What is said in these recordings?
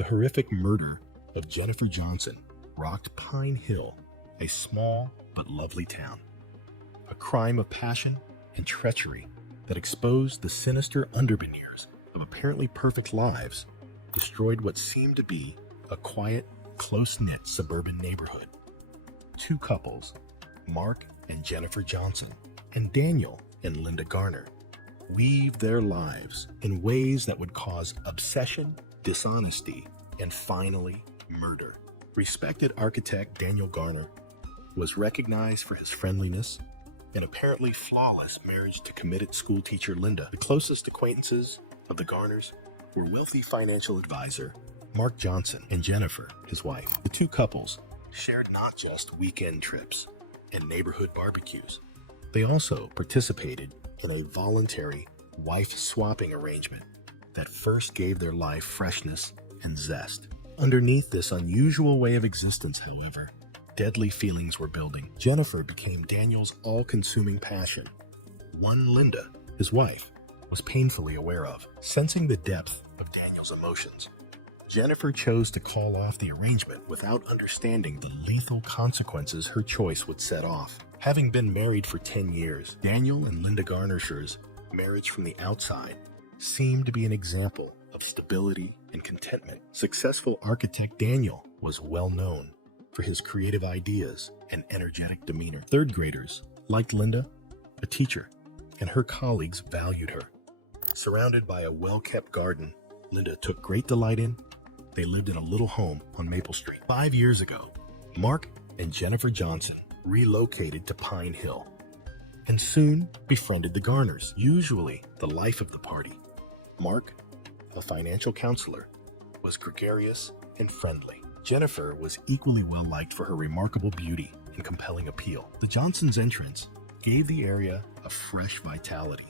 The horrific murder of Jennifer Johnson rocked Pine Hill, a small but lovely town. A crime of passion and treachery that exposed the sinister underveneers of apparently perfect lives destroyed what seemed to be a quiet, close-knit suburban neighborhood. Two couples, Mark and Jennifer Johnson, and Daniel and Linda Garner, weaved their lives in ways that would cause obsession, dishonesty, and finally, murder. Respected architect Daniel Garner was recognized for his friendliness and apparently flawless marriage to committed schoolteacher Linda. The closest acquaintances of the Garners were wealthy financial advisor Mark Johnson and Jennifer, his wife. The two couples shared not just weekend trips and neighborhood barbecues. They also participated in a voluntary wife-swapping arrangement that first gave their life freshness and zest. Underneath this unusual way of existence, however, deadly feelings were building. Jennifer became Daniel's all-consuming passion, one Linda, his wife, was painfully aware of. Sensing the depth of Daniel's emotions, Jennifer chose to call off the arrangement without understanding the lethal consequences her choice would set off. Having been married for 10 years, Daniel and Linda Garner's marriage from the outside seemed to be an example of stability and contentment. Successful architect Daniel was well known for his creative ideas and energetic demeanor. Third graders liked Linda, a teacher, and her colleagues valued her. Surrounded by a well-kept garden Linda took great delight in, they lived in a little home on Maple Street. 5 years ago, Mark and Jennifer Johnson relocated to Pine Hill and soon befriended the Garners, usually the life of the party. Mark, a financial counselor, was gregarious and friendly. Jennifer was equally well liked for her remarkable beauty and compelling appeal. The Johnsons' entrance gave the area a fresh vitality,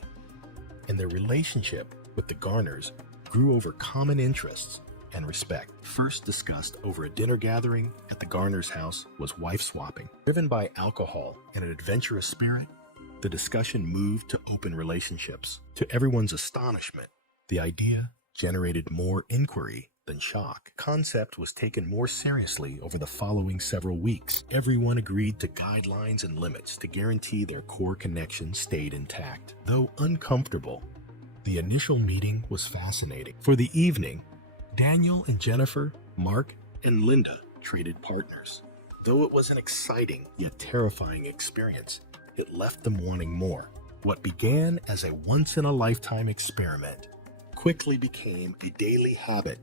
and their relationship with the Garners grew over common interests and respect. First discussed over a dinner gathering at the Garners' house was wife swapping. Driven by alcohol and an adventurous spirit, the discussion moved to open relationships. To everyone's astonishment, the idea generated more inquiry than shock. Concept was taken more seriously over the following several weeks. Everyone agreed to guidelines and limits to guarantee their core connection stayed intact. Though uncomfortable, the initial meeting was fascinating. For the evening, Daniel and Jennifer, Mark, and Linda traded partners. Though it was an exciting yet terrifying experience, it left them wanting more. What began as a once-in-a-lifetime experiment quickly became a daily habit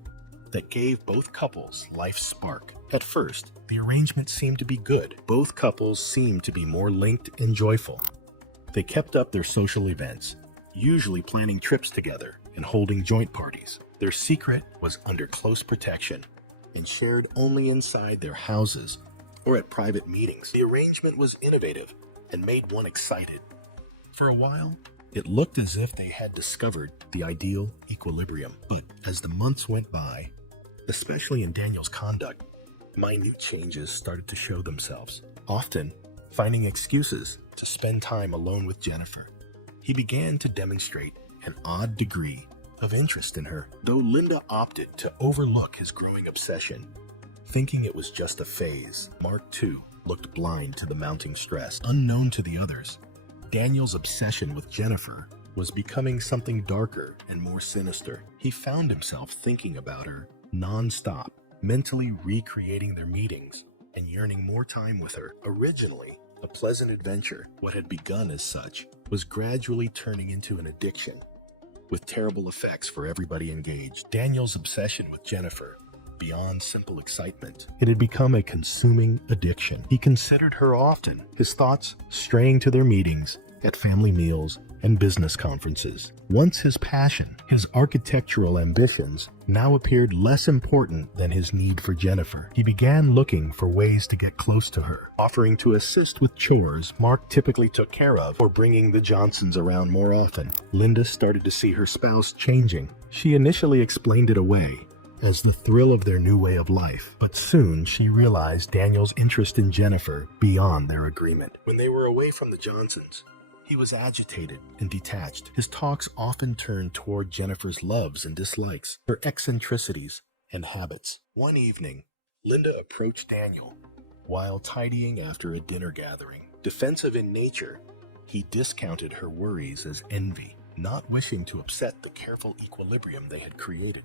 that gave both couples life's spark. At first, the arrangement seemed to be good. Both couples seemed to be more linked and joyful. They kept up their social events, usually planning trips together and holding joint parties. Their secret was under close protection and shared only inside their houses or at private meetings. The arrangement was innovative and made one excited. For a while, it looked as if they had discovered the ideal equilibrium. But as the months went by, especially in Daniel's conduct, minute changes started to show themselves, often finding excuses to spend time alone with Jennifer. He began to demonstrate an odd degree of interest in her, though Linda opted to overlook his growing obsession, thinking it was just a phase. Mark, too, looked blind to the mounting stress. Unknown to the others, Daniel's obsession with Jennifer was becoming something darker and more sinister. He found himself thinking about her non-stop, mentally recreating their meetings and yearning more time with her. Originally a pleasant adventure, what had begun as such was gradually turning into an addiction, with terrible effects for everybody engaged. Daniel's obsession with Jennifer, beyond simple excitement, it had become a consuming addiction. He considered her often, his thoughts straying to their meetings at family meals and business conferences. Once his passion, his architectural ambitions, now appeared less important than his need for Jennifer. He began looking for ways to get close to her, offering to assist with chores Mark typically took care of, or bringing the Johnsons around more often. Linda started to see her spouse changing. She initially explained it away as the thrill of their new way of life, but soon she realized Daniel's interest in Jennifer beyond their agreement. When they were away from the Johnsons, he was agitated and detached. His talks often turned toward Jennifer's loves and dislikes, her eccentricities, and habits. One evening, Linda approached Daniel while tidying after a dinner gathering. Defensive in nature, he discounted her worries as envy, not wishing to upset the careful equilibrium they had created.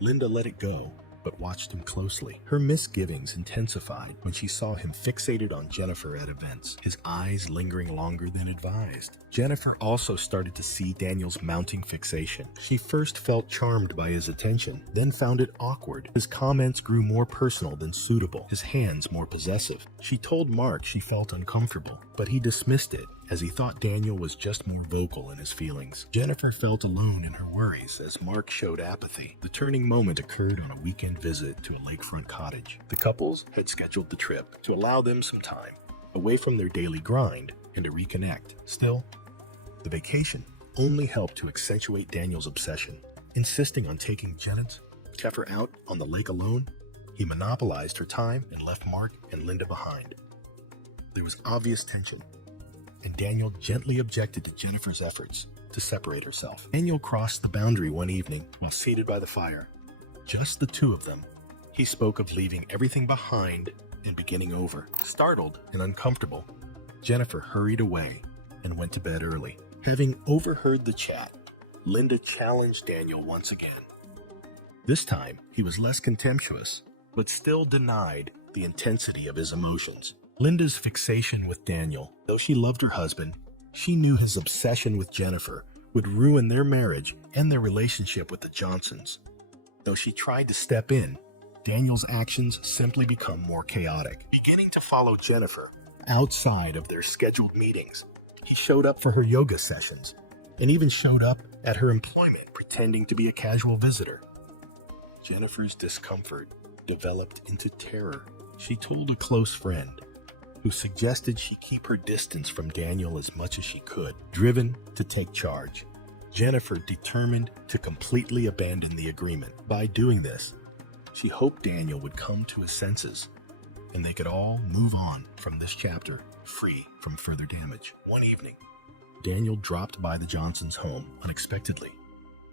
Linda let it go, but watched him closely. Her misgivings intensified when she saw him fixated on Jennifer at events, his eyes lingering longer than advised. Jennifer also started to see Daniel's mounting fixation. She first felt charmed by his attention, then found it awkward. His comments grew more personal than suitable, his hands more possessive. She told Mark she felt uncomfortable, but he dismissed it as he thought Daniel was just more vocal in his feelings. Jennifer felt alone in her worries as Mark showed apathy. The turning moment occurred on a weekend visit to a lakefront cottage. The couples had scheduled the trip to allow them some time away from their daily grind and to reconnect. Still, the vacation only helped to accentuate Daniel's obsession. Insisting on taking Jennifer out on the lake alone, he monopolized her time and left Mark and Linda behind. There was obvious tension, and Daniel gently objected to Jennifer's efforts to separate herself. Daniel crossed the boundary one evening while seated by the fire. Just the two of them. He spoke of leaving everything behind and beginning over. Startled and uncomfortable, Jennifer hurried away and went to bed early. Having overheard the chat, Linda challenged Daniel once again. This time, he was less contemptuous, but still denied the intensity of his emotions. Linda's fixation with Daniel, though she loved her husband, she knew his obsession with Jennifer would ruin their marriage and their relationship with the Johnsons. Though she tried to step in, Daniel's actions simply become more chaotic. Beginning to follow Jennifer outside of their scheduled meetings, he showed up for her yoga sessions and even showed up at her employment pretending to be a casual visitor. Jennifer's discomfort developed into terror. She told a close friend, who suggested she keep her distance from Daniel as much as she could. Driven to take charge, Jennifer determined to completely abandon the agreement. By doing this, she hoped Daniel would come to his senses and they could all move on from this chapter free from further damage. One evening, Daniel dropped by the Johnsons' home unexpectedly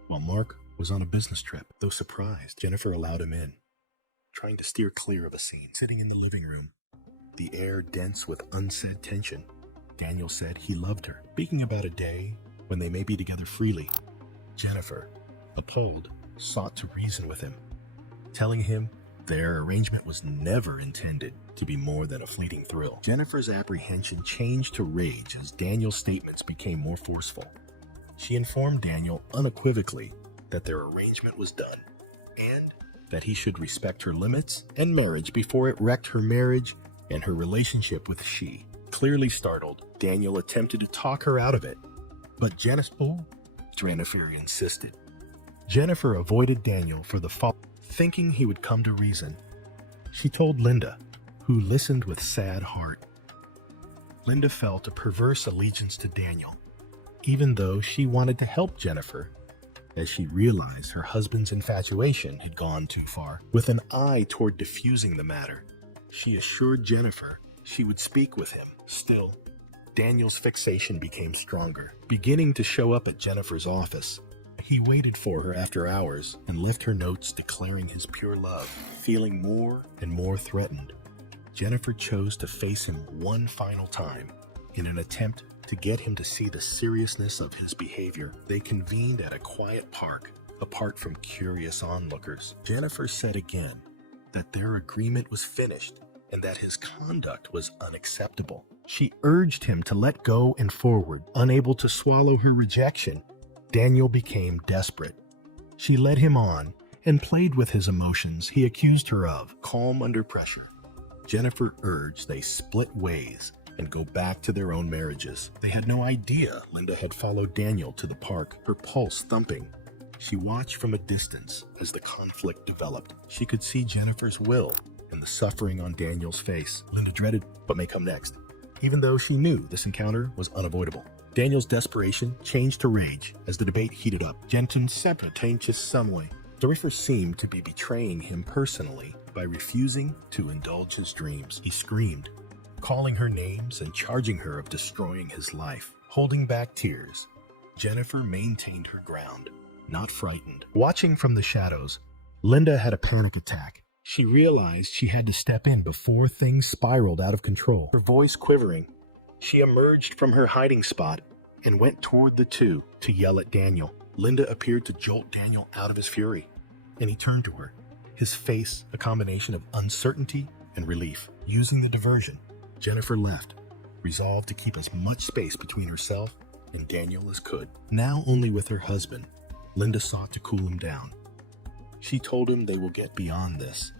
while Mark was on a business trip. Though surprised, Jennifer allowed him in, trying to steer clear of a scene. Sitting in the living room, the air dense with unsaid tension, Daniel said he loved her. Speaking about a day when they may be together freely, Jennifer, appalled, sought to reason with him, telling him their arrangement was never intended to be more than a fleeting thrill. Jennifer's apprehension changed to rage as Daniel's statements became more forceful. She informed Daniel unequivocally that their arrangement was done and that he should respect her limits and marriage before it wrecked her marriage and her relationship with she. Clearly startled, Daniel attempted to talk her out of it, but Jennifer insisted. Jennifer avoided Daniel for the fall, thinking he would come to reason. She told Linda, who listened with sad heart. Linda felt a perverse allegiance to Daniel, even though she wanted to help Jennifer, as she realized her husband's infatuation had gone too far. With an eye toward diffusing the matter, she assured Jennifer she would speak with him. Still, Daniel's fixation became stronger, beginning to show up at Jennifer's office. He waited for her after hours and left her notes declaring his pure love. Feeling more and more threatened, Jennifer chose to face him one final time in an attempt to get him to see the seriousness of his behavior. They convened at a quiet park, apart from curious onlookers. Jennifer said again that their agreement was finished and that his conduct was unacceptable. She urged him to let go and forward. Unable to swallow her rejection, Daniel became desperate. She led him on and played with his emotions he accused her of. Calm under pressure, Jennifer urged they split ways and go back to their own marriages. They had no idea Linda had followed Daniel to the park, her pulse thumping. She watched from a distance as the conflict developed. She could see Jennifer's will and the suffering on Daniel's face. Linda dreaded what may come next, even though she knew this encounter was unavoidable. Daniel's desperation changed to rage as the debate heated up. Jensen sabotages some way. Jennifer seemed to be betraying him personally by refusing to indulge his dreams. He screamed, calling her names and charging her of destroying his life. Holding back tears, Jennifer maintained her ground, not frightened. Watching from the shadows, Linda had a panic attack. She realized she had to step in before things spiraled out of control. Her voice quivering, she emerged from her hiding spot and went toward the two to yell at Daniel. Linda appeared to jolt Daniel out of his fury, and he turned to her, his face a combination of uncertainty and relief. Using the diversion, Jennifer left, resolved to keep as much space between herself and Daniel as could. Now only with her husband, Linda sought to cool him down. She told him they will get beyond this,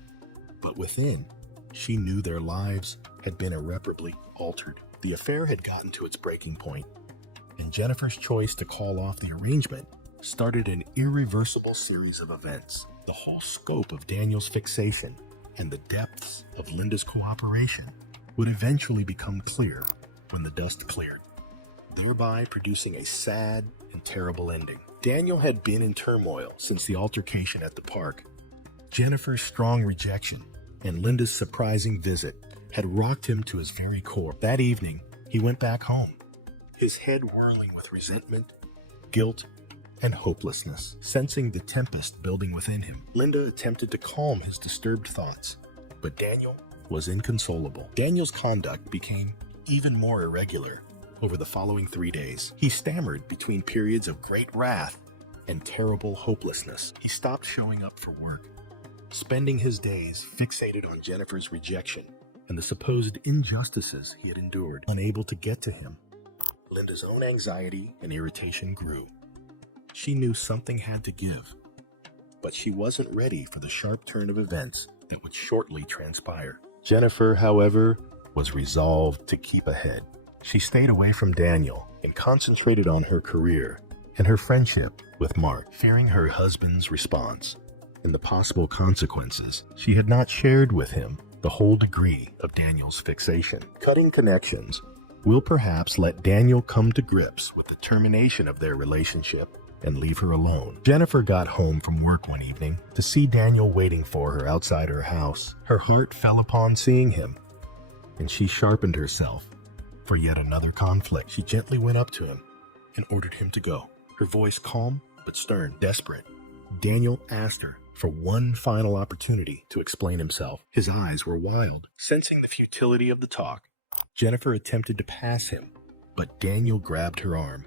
but within, she knew their lives had been irreparably altered. The affair had gotten to its breaking point, and Jennifer's choice to call off the arrangement started an irreversible series of events. The whole scope of Daniel's fixation and the depths of Linda's cooperation would eventually become clear when the dust cleared, thereby producing a sad and terrible ending. Daniel had been in turmoil since the altercation at the park. Jennifer's strong rejection and Linda's surprising visit had rocked him to his very core. That evening, he went back home, his head whirling with resentment, guilt, and hopelessness. Sensing the tempest building within him, Linda attempted to calm his disturbed thoughts, but Daniel was inconsolable. Daniel's conduct became even more irregular over the following 3 days. He stammered between periods of great wrath and terrible hopelessness. He stopped showing up for work, spending his days fixated on Jennifer's rejection and the supposed injustices he had endured. Unable to get to him, Linda's own anxiety and irritation grew. She knew something had to give, but she wasn't ready for the sharp turn of events that would shortly transpire. Jennifer, however, was resolved to keep ahead. She stayed away from Daniel and concentrated on her career and her friendship with Mark. Fearing her husband's response and the possible consequences, she had not shared with him the whole degree of Daniel's fixation. Cutting connections will perhaps let Daniel come to grips with the termination of their relationship and leave her alone. Jennifer got home from work one evening to see Daniel waiting for her outside her house. Her heart fell upon seeing him, and she sharpened herself for yet another conflict. She gently went up to him and ordered him to go, her voice calm but stern, desperate. Daniel asked her for one final opportunity to explain himself. His eyes were wild. Sensing the futility of the talk, Jennifer attempted to pass him, but Daniel grabbed her arm.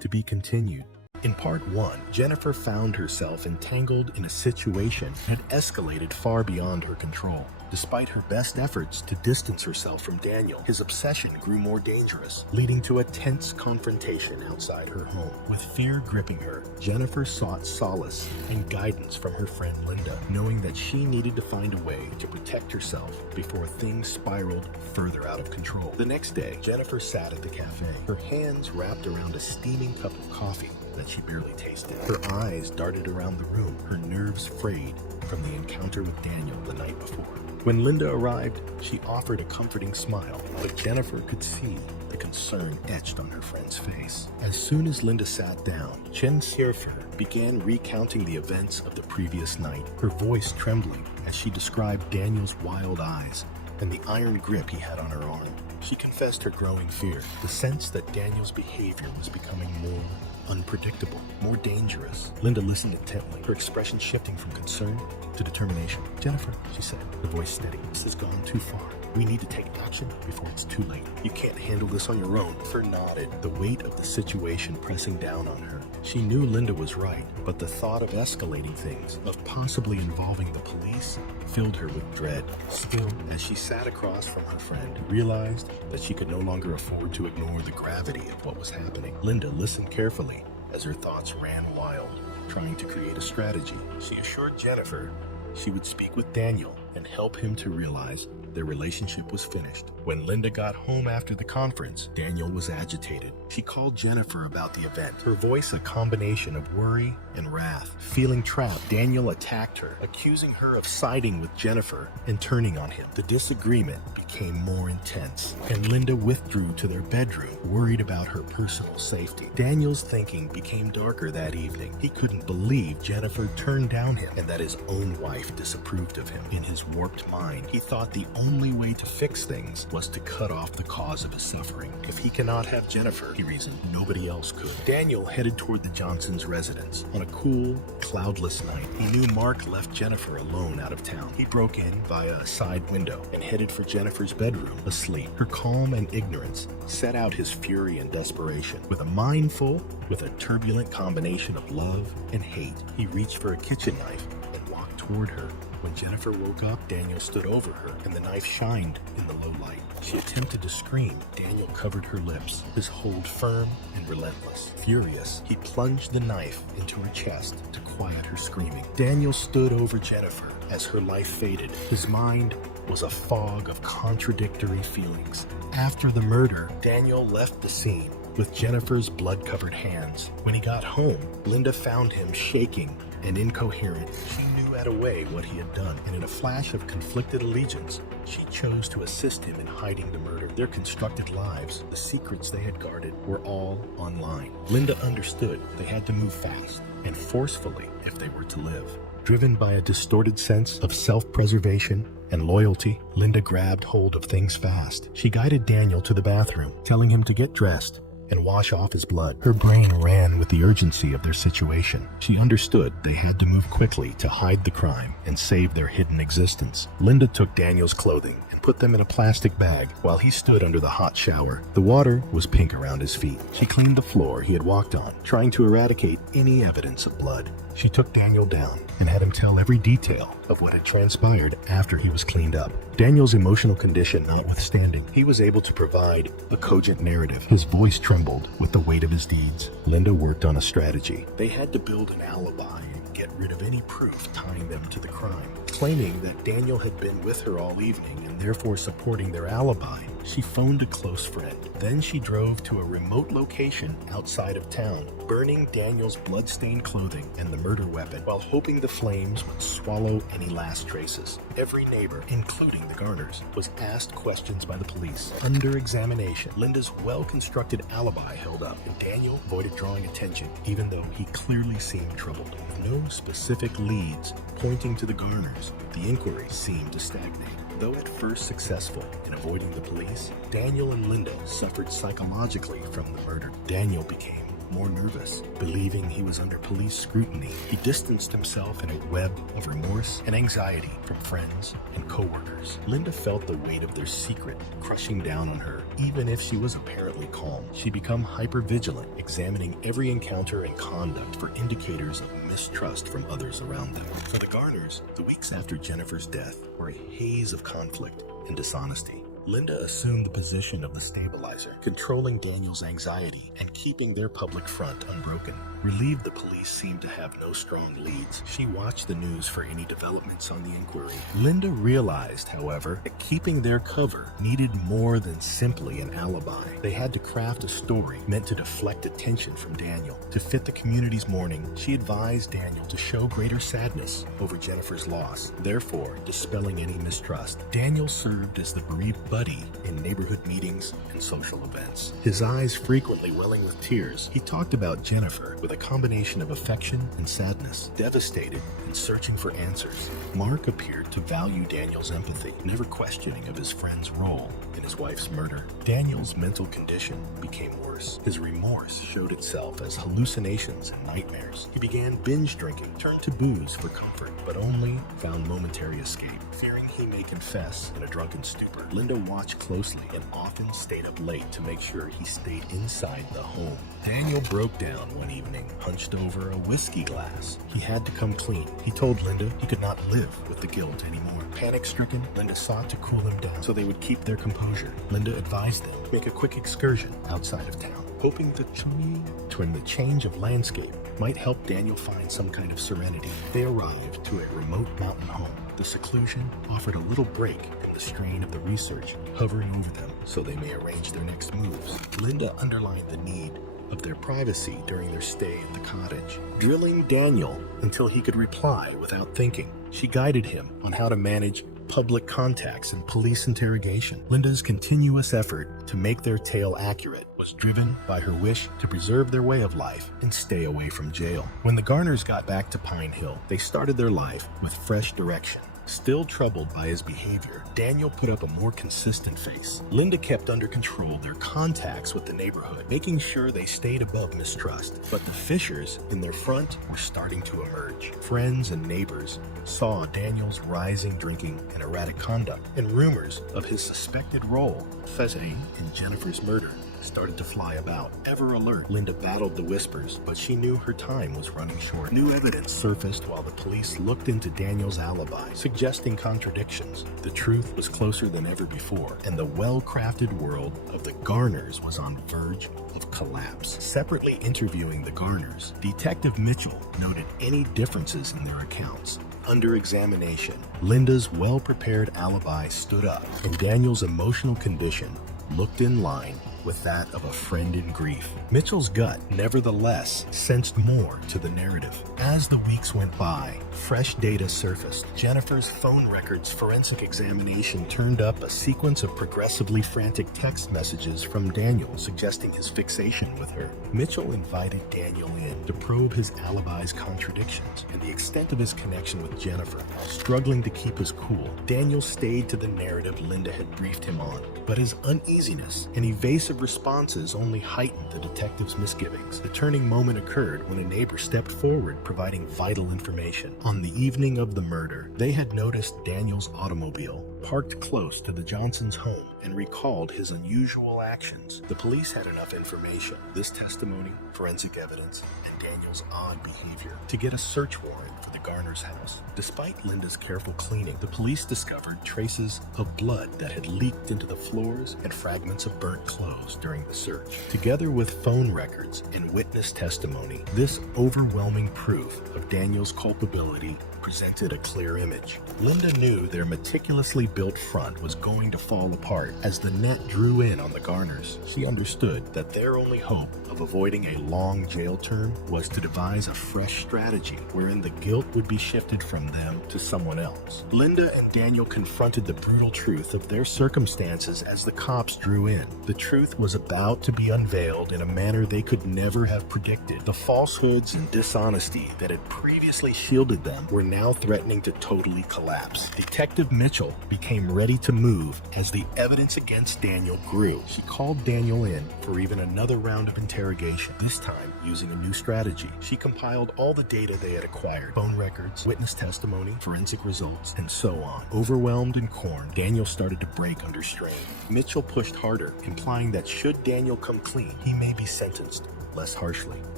To be continued. In part 1, Jennifer found herself entangled in a situation that had escalated far beyond her control. Despite her best efforts to distance herself from Daniel, his obsession grew more dangerous, leading to a tense confrontation outside her home. With fear gripping her, Jennifer sought solace and guidance from her friend Linda, knowing that she needed to find a way to protect herself before things spiraled further out of control. The next day, Jennifer sat at the cafe, her hands wrapped around a steaming cup of coffee that she barely tasted. Her eyes darted around the room, her nerves frayed from the encounter with Daniel the night before. When Linda arrived, she offered a comforting smile, but Jennifer could see the concern etched on her friend's face. As soon as Linda sat down, Jennifer began recounting the events of the previous night, her voice trembling as she described Daniel's wild eyes and the iron grip he had on her arm. She confessed her growing fear, the sense that Daniel's behavior was becoming more unpredictable, more dangerous. Linda listened intently, her expression shifting from concern to determination. Jennifer, she said, the voice steady, this has gone too far. We need to take action before it's too late. You can't handle this on your own. Jennifer nodded, the weight of the situation pressing down on her. She knew Linda was right, but the thought of escalating things, of possibly involving the police, filled her with dread. Still, as she sat across from her friend, realized that she could no longer afford to ignore the gravity of what was happening. Linda listened carefully as her thoughts ran wild, trying to create a strategy. She assured Jennifer she would speak with Daniel and help him to realize their relationship was finished. When Linda got home after the conference, Daniel was agitated. She called Jennifer about the event, her voice a combination of worry and wrath. Feeling trapped, Daniel attacked her, accusing her of siding with Jennifer and turning on him. The disagreement became more intense, and Linda withdrew to their bedroom, worried about her personal safety. Daniel's thinking became darker that evening. He couldn't believe Jennifer turned down him and that his own wife disapproved of him. In his warped mind, he thought the only only way to fix things was to cut off the cause of his suffering. If he cannot have Jennifer, he reasoned, nobody else could. Daniel headed toward the Johnsons' residence. On a cool, cloudless night, he knew Mark left Jennifer alone out of town. He broke in via a side window and headed for Jennifer's bedroom, asleep. Her calm and ignorance set out his fury and desperation. With a mind full, with a turbulent combination of love and hate, he reached for a kitchen knife and walked toward her. When Jennifer woke up, Daniel stood over her, and the knife shined in the low light. She attempted to scream. Daniel covered her lips, his hold firm and relentless. Furious, he plunged the knife into her chest to quiet her screaming. Daniel stood over Jennifer as her life faded. His mind was a fog of contradictory feelings. After the murder, Daniel left the scene with Jennifer's blood-covered hands. When he got home, Linda found him shaking and incoherent. She knew at a way what he had done, and in a flash of conflicted allegiance, she chose to assist him in hiding the murder. Their constructed lives, the secrets they had guarded, were all online. Linda understood they had to move fast and forcefully if they were to live. Driven by a distorted sense of self-preservation and loyalty, Linda grabbed hold of things fast. She guided Daniel to the bathroom, telling him to get dressed and wash off his blood. Her brain ran with the urgency of their situation. She understood they had to move quickly to hide the crime and save their hidden existence. Linda took Daniel's clothing and put them in a plastic bag while he stood under the hot shower. The water was pink around his feet. She cleaned the floor he had walked on, trying to eradicate any evidence of blood. She took Daniel down and had him tell every detail of what had transpired after he was cleaned up. Daniel's emotional condition notwithstanding, he was able to provide a cogent narrative. His voice trembled with the weight of his deeds. Linda worked on a strategy. They had to build an alibi and get rid of any proof tying them to the crime. Claiming that Daniel had been with her all evening and therefore supporting their alibi, she phoned a close friend. Then she drove to a remote location outside of town, burning Daniel's blood-stained clothing and the murder weapon while hoping the flames would swallow any last traces. Every neighbor, including the Garners, was asked questions by the police. Under examination, Linda's well-constructed alibi held up, and Daniel avoided drawing attention, even though he clearly seemed troubled. With no specific leads pointing to the Garners, the inquiry seemed to stagnate. Though at first successful in avoiding the police, Daniel and Linda suffered psychologically from the murder. Daniel became more nervous, believing he was under police scrutiny. He distanced himself in a web of remorse and anxiety from friends and co-workers. Linda felt the weight of their secret crushing down on her, even if she was apparently calm. She became hyper-vigilant, examining every encounter and conduct for indicators of mistrust from others around them. For the Garners, the weeks after Jennifer's death were a haze of conflict and dishonesty. Linda assumed the position of the stabilizer, controlling Daniel's anxiety and keeping their public front unbroken. Relieved the police seemed to have no strong leads, she watched the news for any developments on the inquiry. Linda realized, however, that keeping their cover needed more than simply an alibi. They had to craft a story meant to deflect attention from Daniel. To fit the community's mourning, she advised Daniel to show greater sadness over Jennifer's loss, therefore dispelling any mistrust. Daniel served as the bereaved buddy in neighborhood meetings and social events. His eyes frequently welling with tears, he talked about Jennifer with a combination of affection and sadness, devastated and searching for answers. Mark appeared to value Daniel's empathy, never questioning of his friend's role in his wife's murder. Daniel's mental condition became worse. His remorse showed itself as hallucinations and nightmares. He began binge drinking, turned to booze for comfort, but only found momentary escape. Fearing he may confess in a drunken stupor, Linda watched closely and often stayed up late to make sure he stayed inside the home. Daniel broke down one evening, hunched over a whiskey glass. He had to come clean. He told Linda he could not live with the guilt anymore. Panic-stricken, Linda sought to cool him down so they would keep their composure. Linda advised them to make a quick excursion outside of town, hoping the change of landscape might help Daniel find some kind of serenity. They arrived to a remote mountain home. The seclusion offered a little break from the strain of the research hovering over them so they may arrange their next moves. Linda underlined the need of their privacy during their stay at the cottage, drilling Daniel until he could reply without thinking. She guided him on how to manage public contacts and police interrogation. Linda's continuous effort to make their tale accurate was driven by her wish to preserve their way of life and stay away from jail. When the Garners got back to Pine Hill, they started their life with fresh direction Still troubled by his behavior, Daniel put up a more consistent face. Linda kept under control their contacts with the neighborhood, making sure they stayed above mistrust. But the fissures in their front were starting to emerge. Friends and neighbors saw Daniel's rising drinking and erratic conduct, and rumors of his suspected role in Jennifer's murder started to fly about. Ever alert, Linda battled the whispers, but she knew her time was running short. New evidence surfaced while the police looked into Daniel's alibi, suggesting contradictions. The truth was closer than ever before, and the well-crafted world of the Garners was on the verge of collapse. Separately interviewing the Garners, Detective Mitchell noted any differences in their accounts. Under examination, Linda's well-prepared alibi stood up, and Daniel's emotional condition looked in line with that of a friend in grief. Mitchell's gut, nevertheless, sensed more to the narrative. As the weeks went by, fresh data surfaced. Jennifer's phone records forensic examination turned up a sequence of progressively frantic text messages from Daniel suggesting his fixation with her. Mitchell invited Daniel in to probe his alibi's contradictions and the extent of his connection with Jennifer. Struggling to keep his cool, Daniel stayed to the narrative Linda had briefed him on, but his uneasiness and evasive responses only heightened the detective's misgivings. The turning moment occurred when a neighbor stepped forward, providing vital information. On the evening of the murder, they had noticed Daniel's automobile parked close to the Johnsons' home and recalled his unusual actions. The police had enough information, this testimony, forensic evidence, and Daniel's odd behavior, to get a search warrant for the Garners' house. Despite Linda's careful cleaning, the police discovered traces of blood that had leaked into the floors and fragments of burnt clothes during the search. Together with phone records and witness testimony, this overwhelming proof of Daniel's culpability presented a clear image. Linda knew their meticulously built front was going to fall apart as the net drew in on the Garners. She understood that their only hope of avoiding a long jail term was to devise a fresh strategy wherein the guilt would be shifted from them to someone else. Linda and Daniel confronted the brutal truth of their circumstances as the cops drew in. The truth was about to be unveiled in a manner they could never have predicted. The falsehoods and dishonesty that had previously shielded them were now threatening to totally collapse. Detective Mitchell became ready to move as the evidence against Daniel grew. She called Daniel in for even another round of interrogation, this time using a new strategy. She compiled all the data they had acquired, phone records, witness testimony, forensic results, and so on. Overwhelmed and cornered, Daniel started to break under strain. Mitchell pushed harder, implying that should Daniel come clean, he may be sentenced less harshly.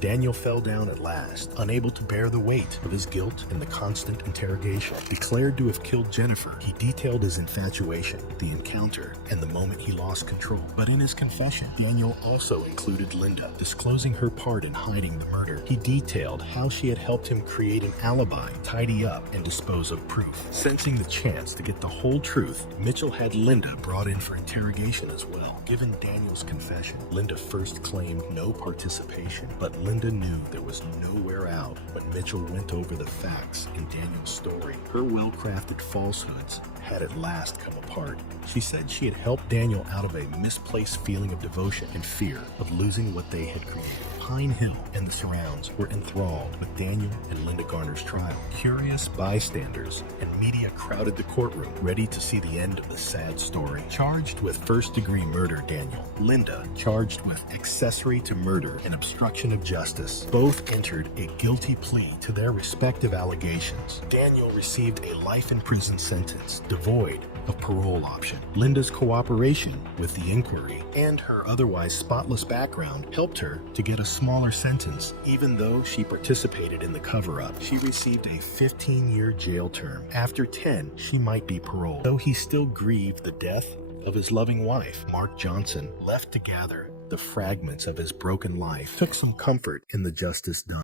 Daniel fell down at last, unable to bear the weight of his guilt and the constant interrogation. Declared to have killed Jennifer, he detailed his infatuation, the encounter, and the moment he lost control. But in his confession, Daniel also included Linda, disclosing her part in hiding the murder. He detailed how she had helped him create an alibi, tidy up, and dispose of proof. Sensing the chance to get the whole truth, Mitchell had Linda brought in for interrogation as well. Given Daniel's confession, Linda first claimed no participation, but Linda knew there was nowhere out when Mitchell went over the facts in Daniel's story. Her well-crafted falsehoods had at last come apart. She said she had helped Daniel out of a misplaced feeling of devotion and fear of losing what they had created. Pine Hill and the surrounds were enthralled with Daniel and Linda Garner's trial. Curious bystanders and media crowded the courtroom, ready to see the end of the sad story. Charged with first-degree murder, Daniel. Linda, charged with accessory to murder and obstruction of justice. Both entered a guilty plea to their respective allegations. Daniel received a life-in-prison sentence, devoid of parole option. Linda's cooperation with the inquiry and her otherwise spotless background helped her to get a smaller sentence. Even though she participated in the cover-up, she received a 15-year jail term. After 10, she might be paroled. Though he still grieved the death of his loving wife, Mark Johnson, left to gather the fragments of his broken life, took some comfort in the justice done.